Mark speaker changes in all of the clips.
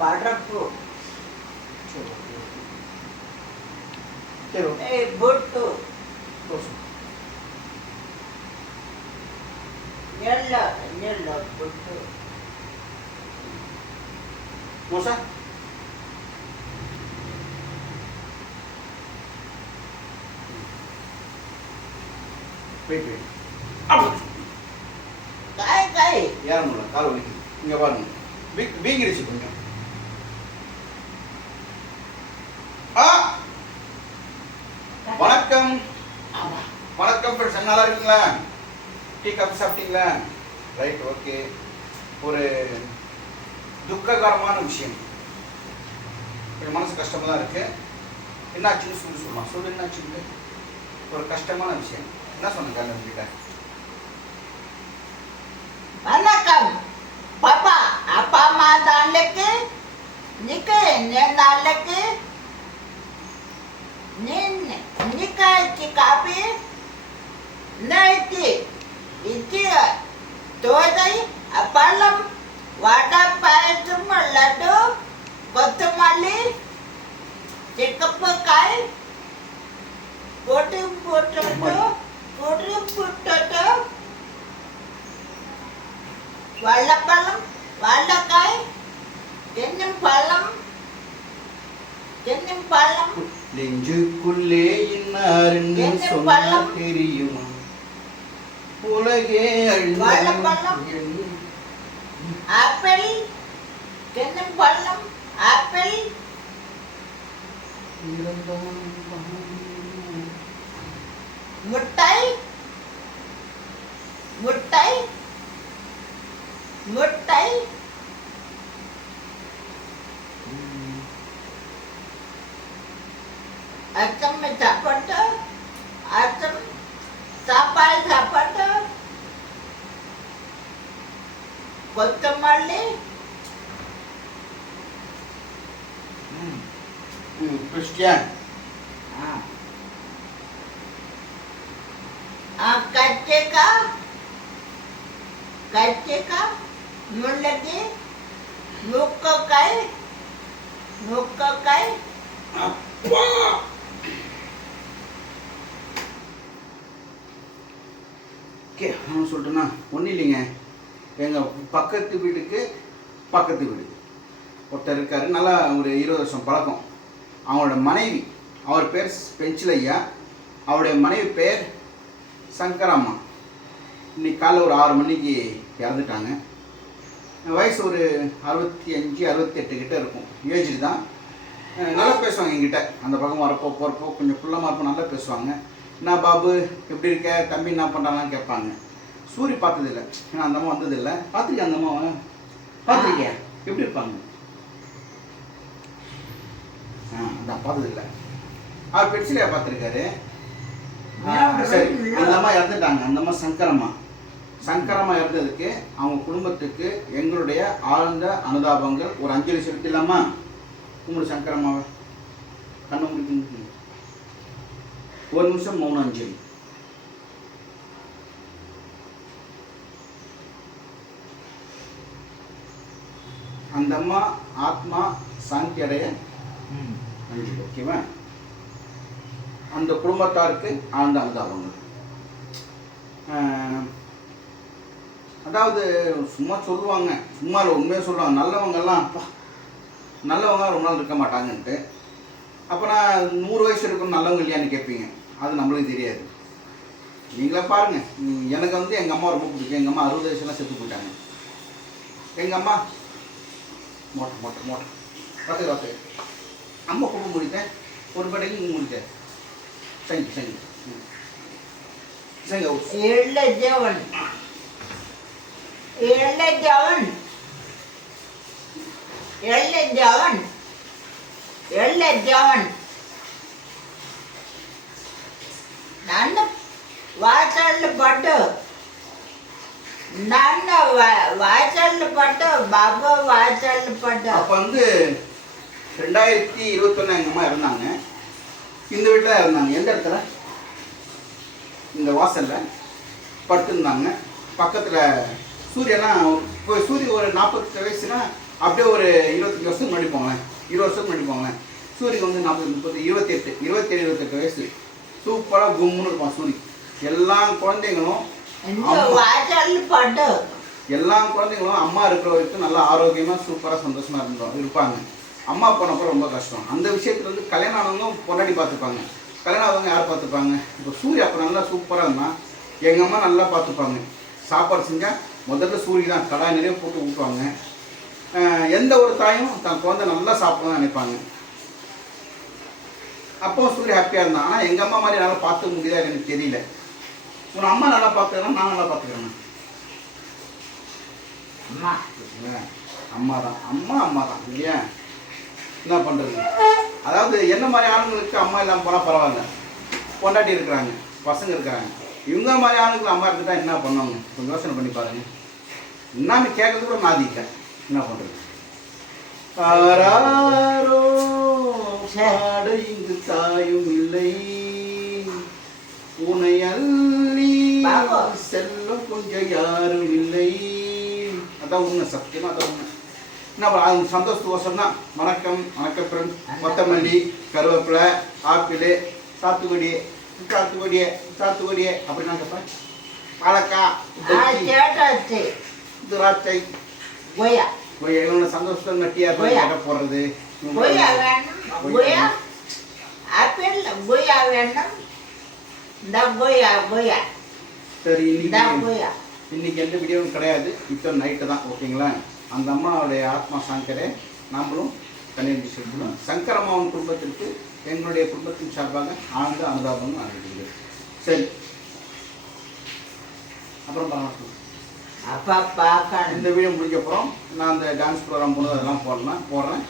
Speaker 1: વાટરપ્રૂફ
Speaker 2: ચલો એ
Speaker 1: બુટ્ટુ ಎಲ್ಲ ಎಲ್ಲ ಬುಟ್ಟು ಮೋಸ ವೆಯ್ಟ್ ವೆಯ್ಟ್ ಕಾಯ್ ಬೀಗಿರಿಸಿ ಕೊಂಚ வணக்கம். வணக்கம் ஃப்ரெண்ட்ஸ் நல்லா இருக்குங்களா? டீ காஃபி சாப்பிட்டீங்களா? ரைட் ஓகே ஒரு துக்ககரமான விஷயம். என் மனசு கஷ்டமாக தான் இருக்கு. என்னாச்சுன்னு சொல்லி சொல்லலாம். சொல்லு என்னாச்சுன்னு ஒரு கஷ்டமான விஷயம். என்ன சொன்னீங்க அந்த கிட்ட?
Speaker 2: வணக்கம். பாப்பா அப்பா அம்மா தாண்டக்கு நிக்க 2回近び泣いて一 తోదై అప్పలం వడపాయసం లడ్డు కొత్తమల్లి చిక్కపకాయ పొట్టు పుట్టతో పొట్టు పుట్టతో వాళ్ళ పళ్ళం వాళ్ళకాయ ఎన్ని పళ్ళం தென்னம்பழம் தென்னம்பழம்
Speaker 1: நெஞ்சுக்குள்ளே இன்னாருன்னு சொன்னா? தெரியுமா? உலகே.
Speaker 2: ஆப்பிள். தென்னம்பழம் ஆப்பிள். முட்டை. முட்டை. முட்டை. அச்சம் சாப்பாட்டு அச்சம் சாப்பாடு சாப்பாட்டு கொத்தமல்லி
Speaker 1: கிறிஸ்டியன்
Speaker 2: कच्चे का कच्चे का मुंडकी नुक्क
Speaker 1: काई नुक्क काई நான் சொல்லிட்டுனா ஒன்றும் இல்லைங்க. எங்கள் பக்கத்து வீட்டுக்கு பக்கத்து வீடு. ஒருத்தர் இருக்கார் நல்லா ஒரு இருபது வருஷம் பழக்கம். அவங்களோட மனைவி அவர் பேர் பெஞ்சில் ஐயா. அவருடைய மனைவி பேர் சங்கரம்மா. இன்னைக்கு காலைல ஒரு ஆறு மணிக்கு இறந்துட்டாங்க. வயசு ஒரு அறுபத்தி அஞ்சு அறுபத்தெட்டு கிட்டே கிட்ட இருக்கும். ஏஜ் தான். நல்லா பேசுவாங்க எங்கிட்ட அந்த பக்கம் வரப்போ போகிறப்போ கொஞ்சம் குள்ளமாக இருப்போம் நல்லா பேசுவாங்க. என்ன பாபு எப்படி இருக்க? தம்பி என்ன பண்ணுறாங்கன்னு கேட்பாங்க. சூரி பார்த்ததில்ல. ஏன்னா அந்த அம்மா வந்ததில்லை. பார்த்துருக்கேன் அந்த அம்மாவை பார்த்துருக்கியா எப்படி இருப்பாங்க? ஆ அதான் பார்த்ததில்ல. அவர் பெட்சிலையா பார்த்துருக்காரு? சரி. அந்த அம்மா இறந்துட்டாங்க. அந்த அம்மா சங்கரம்மா. சங்கரம்மா இறந்ததுக்கு அவங்க குடும்பத்துக்கு எங்களுடைய ஆழ்ந்த அனுதாபங்கள் ஒரு அஞ்சலி செலுத்திடலாமா கும்பிடு சங்கரம்மாவை. கண்ணை முடிக்க ஒரு நிமிஷம் மௌன அஞ்சலி. அம்மா ஆத்மா சாந்தி அடைய ஓகேவா? அந்த குடும்பத்தாருக்கு ஆழ்ந்த அனுதாபங்கள். அதாவது சும்மா சொல்லுவாங்க சும்மா இல்லை உண்மையாக சொல்லுவாங்க நல்லவங்கெல்லாம் அப்பா நல்லவங்க ரொம்ப நாள் இருக்க மாட்டாங்கன்ட்டு. அப்போ நான் நூறு வயசு இருக்கும் நல்லவங்க இல்லையான்னு கேட்பீங்க. அது நம்மளுக்கு தெரியாது. நீங்களே பாருங்க. உம், எனக்கு வந்து எங்கள் அம்மா ரொம்ப பிடிக்கும். எங்கள் அம்மா அறுபது வயசுலாம் செத்து போயிட்டாங்க. எங்கள் அம்மா மோட்டர் மோட்டர் மோட்டர். வசதி வசதி அம்மா கூட முடித்தேன் ஒரு படைக்கு முடித்தேன்
Speaker 2: சரிங்க சரிங்க சரிங்க எள்ள ஜவன். எள்ள ஜவன். நான் வாய்ச்சல்ல பட்டோம் பாபா வாய்ச்சல்ல பட்டோம்
Speaker 1: அப்போ வந்து ரெண்டாயிரத்தி இருபத்தொன்னு எங்கள் அம்மா இருந்தாங்க இந்த வீட்டில் இருந்தாங்க எந்த இடத்துல? இந்த வாசலில். படுத்திருந்தாங்க. பக்கத்தில் சூரியனா இப்போ சூரிய ஒரு நாற்பத்தெட்டு வயசுனா அப்படியே ஒரு இருபத்தஞ்சு வருஷம் முன்னாடி போங்களேன். இருபது வருஷம் முன்னாடி போங்களேன். சூரியன் வந்து நாற்பது முப்பது இருபத்தெட்டு இருபத்தேழு இருபத்தெட்டு வயசு. சூப்பராக கும்முன்னு இருப்பான் சூரியன். எல்லா குழந்தைங்களும் எல்லா குழந்தைங்களும் அம்மா இருக்கிற வரைக்கும் நல்லா ஆரோக்கியமாக சூப்பராக சந்தோஷமாக இருந்தோம் இருப்பாங்க. அம்மா போனப்போ ரொம்ப கஷ்டம். அந்த விஷயத்துல வந்து கல்யாணம் ஆனவங்க பொண்டாடி பார்த்துப்பாங்க. கல்யாணம் ஆனவங்க யார் பார்த்துப்பாங்க? இப்போ சூரிய அப்போ நல்லா சூப்பராக இருந்தான் எங்கள் அம்மா நல்லா பார்த்துப்பாங்க. சாப்பாடு செஞ்சால் முதல்ல சூரிய தான் கடாய் நிறைய போட்டு ஊட்டுவாங்க. எந்த ஒரு தாயும் தன் குழந்தை நல்லா சாப்பிடணும்னு நினைப்பாங்க. அப்போ சூரிய ஹாப்பியாக இருந்தான். ஆனால் எங்கள் அம்மா மாதிரி நல்லா பார்த்துக்க முடியுதா எனக்கு தெரியல. உன் அம்மா நல்லா பார்த்துக்கிறேன் நான் நல்லா பார்த்துக்கிறேன்.
Speaker 2: அம்மா.
Speaker 1: அம்மா தான். அம்மா அம்மா தான். இல்லையா என்ன பண்ணுறது அதாவது என்ன மாதிரி ஆளுங்களுக்கு அம்மா இல்லாமல் போனால் பரவாயில்ல. பொண்டாட்டி இருக்கிறாங்க பசங்க இருக்கிறாங்க. இவங்க மாதிரி ஆளுங்களுக்கு அம்மா இருந்துட்டா என்ன பண்ணுவாங்க? கொஞ்சம் யோசனை பண்ணி பாருங்க. என்னன்னு கேட்கறது கூட நாதி இல்லை என்ன பண்ணுறது ஆராரோ பாட இங்கு தாயும் இல்லை.
Speaker 2: பாபு.
Speaker 1: செல்லும் கொஞ்சம் யாரும் இல்லை அதான் உண்மை சத்தியமா அதான் உண்மை என்ன பண்ண அது சந்தோஷத்துக்கோசம் தான் வணக்கம் வணக்கம் கொத்தமல்லி கருவேப்பிலை ஆப்பிள் சாத்துக்குடி சாத்துக்குடி சாத்துக்குடி அப்படின்னா கேட்பேன் வாழைக்காய் திராட்சை
Speaker 2: கொய்யா
Speaker 1: சந்தோஷத்தை நட்டியா
Speaker 2: கொய்யா.
Speaker 1: கேட்ட போடுறது
Speaker 2: கொய்யா வேணும் கொய்யா ஆப்பிள் கொய்யா வேணும் இந்த கொய்யா கொய்யா
Speaker 1: சரி இன்னைக்கு இன்னைக்கு எந்த வீடியோவும் கிடையாது. இப்போ நைட்டு தான் ஓகேங்களா? அந்த அம்மாவுடைய ஆத்மா சாங்கரே நாமளும் கன்னியாகுமரி செல்வம் சங்கரம்மாவின் குடும்பத்திற்கு எங்களுடைய குடும்பத்தின் சார்பாக ஆழ்ந்த அனுதாபம் அறிவிக்கிறது சரி. அப்புறம் பார்க்கலாம்
Speaker 2: அப்பா பார்க்கணும்
Speaker 1: இந்த வீடியோ முடிஞ்சப்புறம் நான் அந்த டான்ஸ் ப்ரோக்ராம் போனது அதெல்லாம் போடலாம் போடுறேன்.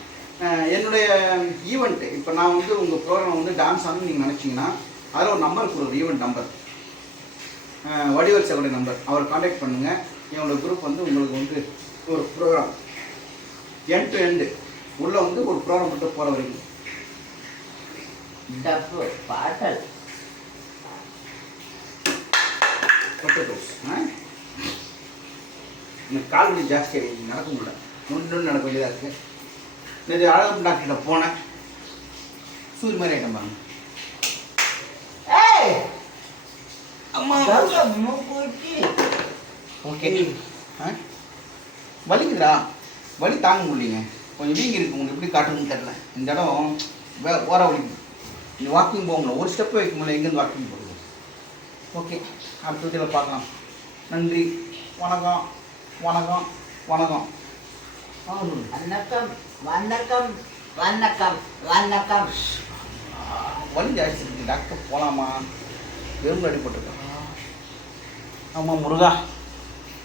Speaker 1: என்னுடைய ஈவெண்ட்டு இப்போ நான் வந்து உங்கள் ப்ரோக்ராம் வந்து டான்ஸ் ஆனு நீங்கள் நினச்சிங்கன்னா அதில் ஒரு நம்பர் கொடுக்குறேன் ஈவெண்ட் நம்பர் வடிவல் செவடைய நம்பர் அவரை காண்டாக்ட் பண்ணுங்கள் என்னோட குரூப் வந்து உங்களுக்கு வந்து ஒரு ப்ரோக்ராம் எண்ட் டு எண்டு உள்ளே வந்து ஒரு ப்ரோக்ராம் மட்டும் போகிற வரைக்கும்.
Speaker 2: டப்பு பாட்டல்.
Speaker 1: பட்டு டோஸ் எனக்கு கால் வலி ஜாஸ்தியாக நடக்க முடியல. ஒன்று நடக்க வேண்டியதாக இருக்குது நேற்று அழகு டாக்டர்கிட்ட போனேன். சூரிய மாதிரி ஆகிட்டேன் பாருங்க. ஓகே ஆ? வலிக்குதுடா. வலி தாங்க முடியலைங்க. கொஞ்சம் வீங்கி இருக்கு. உங்களுக்கு எப்படி காட்டுறதுன்னு தெரில இந்த இடம் வே ஓர வலிக்குது நீ வாக்கிங் போக முடியல ஒரு ஸ்டெப் வைக்க முடியல எங்கேருந்து வாக்கிங் போகுது ஓகே அடுத்த வீடியோவில் பார்க்கலாம். நன்றி. வணக்கம். வணக்கம். வணக்கம்.
Speaker 2: வணக்கம். வணக்கம். வணக்கம். வணக்கம்.
Speaker 1: வலி ஜாஸ்தி இருக்கு டாக்டர் போகலாமா எறும்பு அடிபட்டுருக்கா ஆமாம் முருகா